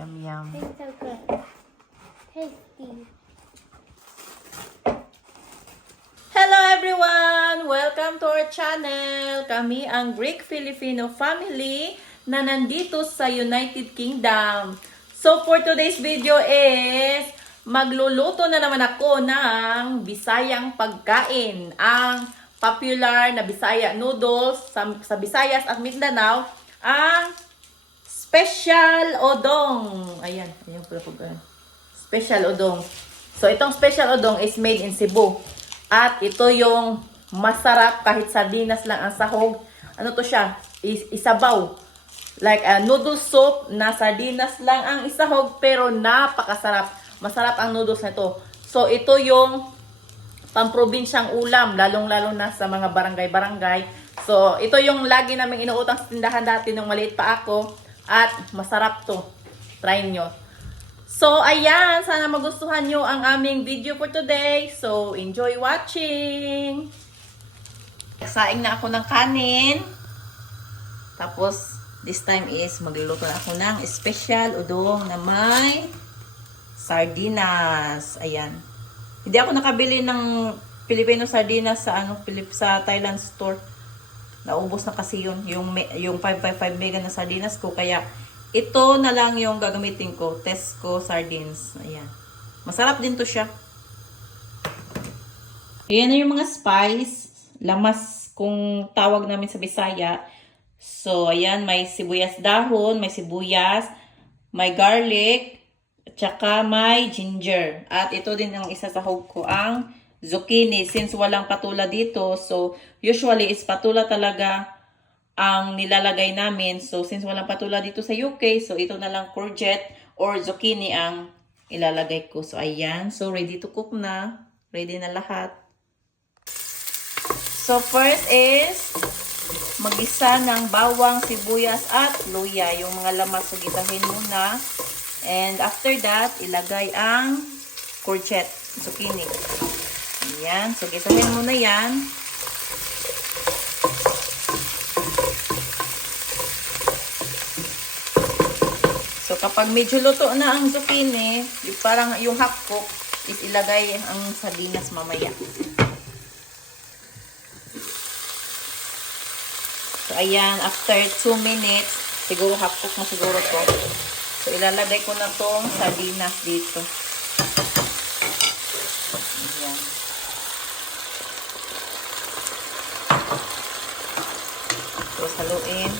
Yum, yum. Tastes so good. Tasty. Hello everyone! Welcome to our channel. Kami ang Greek Filipino family na nandito sa United Kingdom. So for today's video is magluluto na naman ako ng Bisayang pagkain. Ang popular na Bisaya noodles sa Visayas at Mindanao, ang Special Odong. Ayan pala po. Special Odong. So itong Special Odong is made in Cebu. At ito yung masarap kahit sardinas lang ang sahog. Ano to siya? Isabaw. Like a noodle soup na sardinas lang ang isahog pero napakasarap. Masarap ang noodles na ito. So ito yung pamprobinsyang ulam, lalong-lalo na sa mga barangay-barangay. So ito yung lagi namin inuutang sa tindahan dati nung maliit pa ako. At masarap to. Try nyo. So, ayan. Sana magustuhan nyo ang aming video for today. So, enjoy watching. Saing na ako ng kanin. Tapos, this time is magluluto na ako ng special udong na may sardinas. Ayan. Hindi ako nakabili ng Filipino sardinas sa sa Thailand store. Naubos na kasi yun. Yung 555 mega na sardinas ko. Kaya, ito na lang yung gagamitin ko. Tesco sardines. Ayan. Masarap din to siya. Ayan na yung mga spice. Lamas kung tawag namin sa Bisaya. So, ayan. May sibuyas dahon. May sibuyas. May garlic. At saka may ginger. At ito din ang isa sa hog ko. Ang zucchini. Since walang patula dito. So, usually is patula talaga ang nilalagay namin. So, since walang patula dito sa UK, so ito na lang courgette or zucchini ang ilalagay ko. So, ayan. So, ready to cook na. Ready na lahat. So, first is mag-isa ng bawang, sibuyas at luya. Yung mga lamas, so gitahin muna. And after that, ilagay ang courgette, zucchini. Ayan. So, gitahin muna yan. So, kapag medyo luto na ang zucchini, parang yung half cook, is ilagay ang sardinas mamaya. So, ayan, after 2 minutes, siguro half cook na siguro to. So, ilalagay ko na tong sardinas dito. Ayan. So, haluin.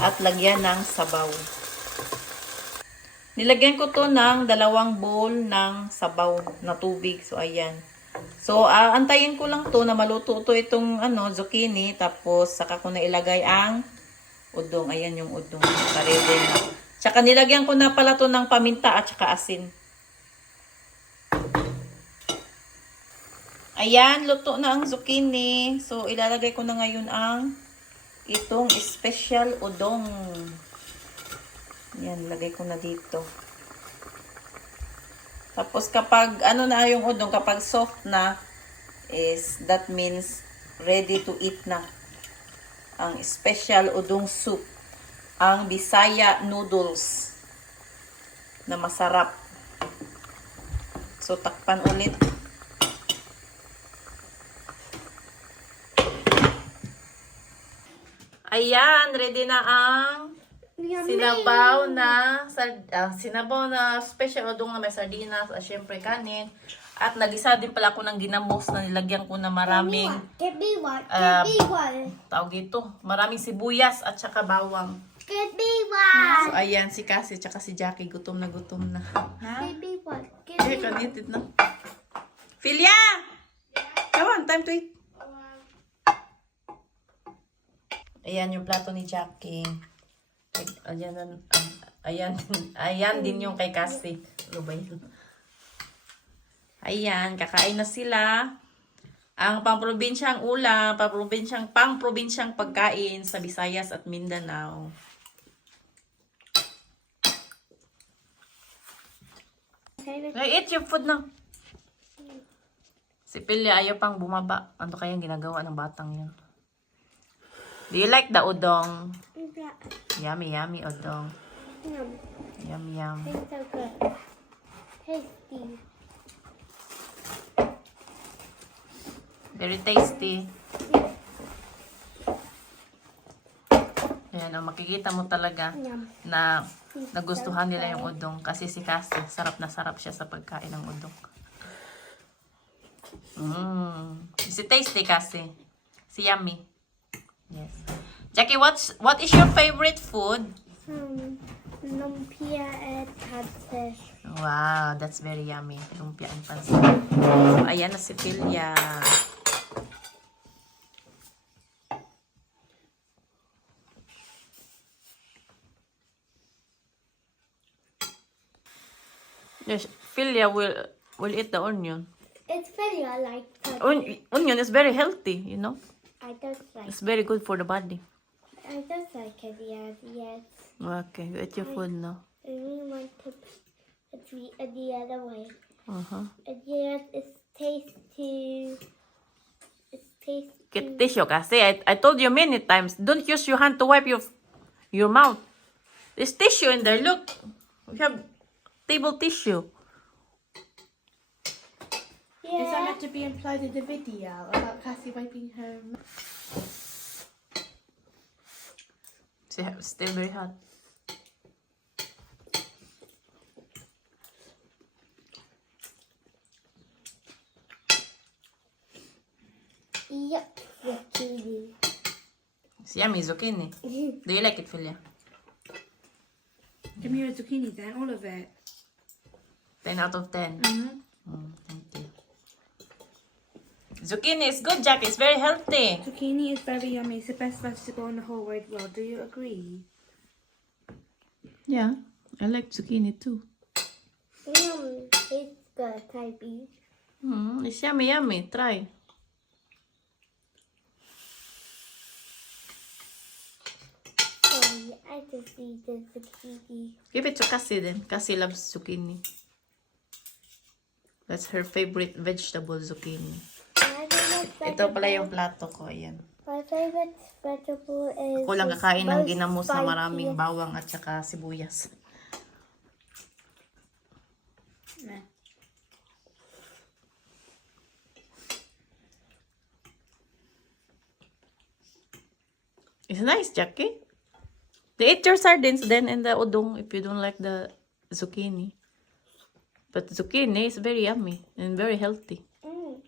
At lagyan ng sabaw. Nilagyan ko to ng 2 bowl ng sabaw na tubig. So, ayan. So, antayin ko lang to na maluto to itong zucchini. Tapos, saka ko na ilagay ang udong. Ayan yung udong. Karede na. Tsaka nilagyan ko na pala to ng paminta at saka asin. Ayan, luto na ang zucchini. So, ilalagay ko na ngayon ang itong special udong. Yan, lagay ko na dito. Tapos kapag na yung udong, kapag soft na, that means ready to eat na. Ang special udong soup. Ang Bisaya noodles na masarap. So, takpan ulit. Ayan, ready na ang sinabaw na special udong na may sardinas at syempre kanin. At nagisa din pala ako ng ginamos na nilagyan ko na maraming tawag ito, maraming sibuyas at saka bawang. So ayan, si Cassie at saka si Jackie gutom na gutom na. Kanitid na. Philia! Come on, time to eat. Ayan yung plato ni Jackie. Ayan din yung kay Cassie. Ano ba yun? Ayan, kakain na sila. Ang pangprobinsyang ulam, pangprobinsyang pagkain sa Visayas at Mindanao. Eat your food na. Si Pili ayaw pang bumaba. Ano kayang ginagawa ng batang yun? Do you like the udong? Yummy, yummy udong. Yum. Yum, yum. It's so good. Tasty. Very tasty. Ayan, makikita mo talaga Yum. na nagustuhan nila yung udong kasi si Cassie, sarap na sarap siya sa pagkain ng udong. Is it tasty, Cassie? Si yummy. Yes. Jackie, what is your favorite food? Lumpia and catfish. Wow, that's very yummy. Lumpia and pansit. So, ayan na si Pilya. Yes, Pilya will eat the onion. It's very I like that. Onion is very healthy, you know. I don't like. It's very good for the body. I don't like it. Yes, yes. Okay, you eat your food now. I really want to eat it the other way. Uh-huh. And yes, it's tasty. It's tasty. Get tissue, kasi I told you many times, don't use your hand to wipe your mouth. There's tissue in there. Look, we have table tissue. Yeah. Is that meant to be implied in the video about Cassie wiping her mouth? See, it's still very hot. Yep, zucchini. It's yummy zucchini. Do you like it, Philia? Give me your zucchini then, all of it. 10 out of 10. Mm-hmm. Thank you. Zucchini is good, Jack. It's very healthy. Zucchini is very yummy. It's the best vegetable in the whole wide world. Do you agree? Yeah, I like zucchini too. It's good, typey. It's yummy, yummy. Try. Oh, I just eat the zucchini. Give it to Cassie then. Cassie loves zucchini. That's her favorite vegetable, zucchini. Ito pala yung plato ko. Ayan. My favorite vegetable is. Ako lang kakain ng ginamos na spicy. maraming bawang at saka sibuyas. Nah. It's nice, Jackie. They eat your sardines then and the udong if you don't like the zucchini. But zucchini is very yummy and very healthy. Mm.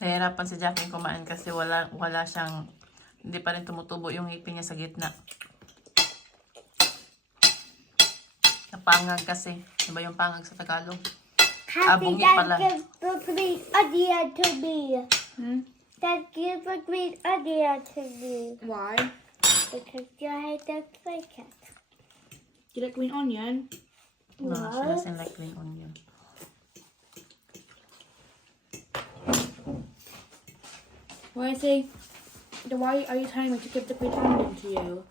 Nahihirapan si Jackie kumain kasi wala siyang, hindi pa rin tumutubo yung ngipin niya sa gitna. Napangag kasi. Diba yung pangag sa Tagalog? Happy bungi pala. give the green onion to me. Dad, give the green onion to me. Why? Because you hate the like it. Do you like green onion? No, she doesn't like green onion. Why are you telling me to give the green onion to you?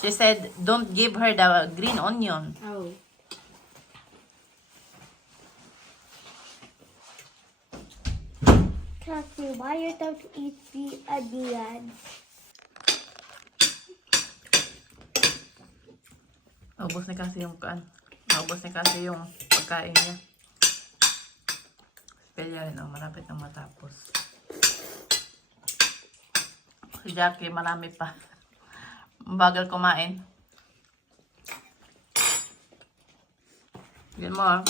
She said, don't give her the green onion. Oh. Cassie, why you don't eat the onion? Naubos ni kasi yung Naubos ni kasi yung pagkain niya. Spelya rin ang malapit na matapos. Si Jackie, marami pa. Bagal kumain. Get more.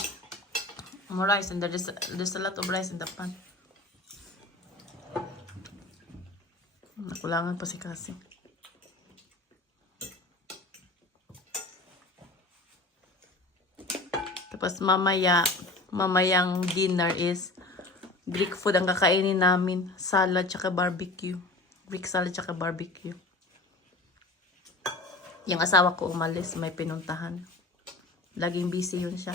More rice and there's a lot of rice in the pan. Nakulangan pa si Cassie. Tapos mamayang dinner is Greek food ang kakainin namin. Salad tsaka barbecue. Greek salad tsaka barbecue. Yung asawa ko umalis, may pinuntahan. Laging busy yun siya.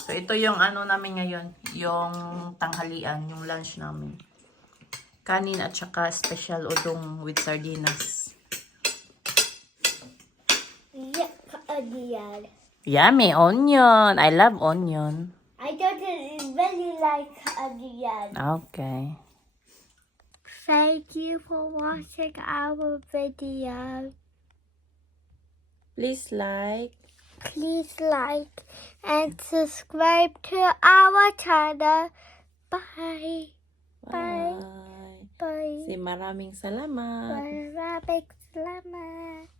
So ito yung ano namin ngayon, yung tanghalian, yung lunch namin. Kanin at saka special udong with sardinas. Yeah, onion. Yummy, onion. I love onion. I don't really like onion. Okay. Thank you for watching our video. Please like. Please like and subscribe to our channel. Bye. Bye. Bye. Si maraming salamat. Maraming salamat.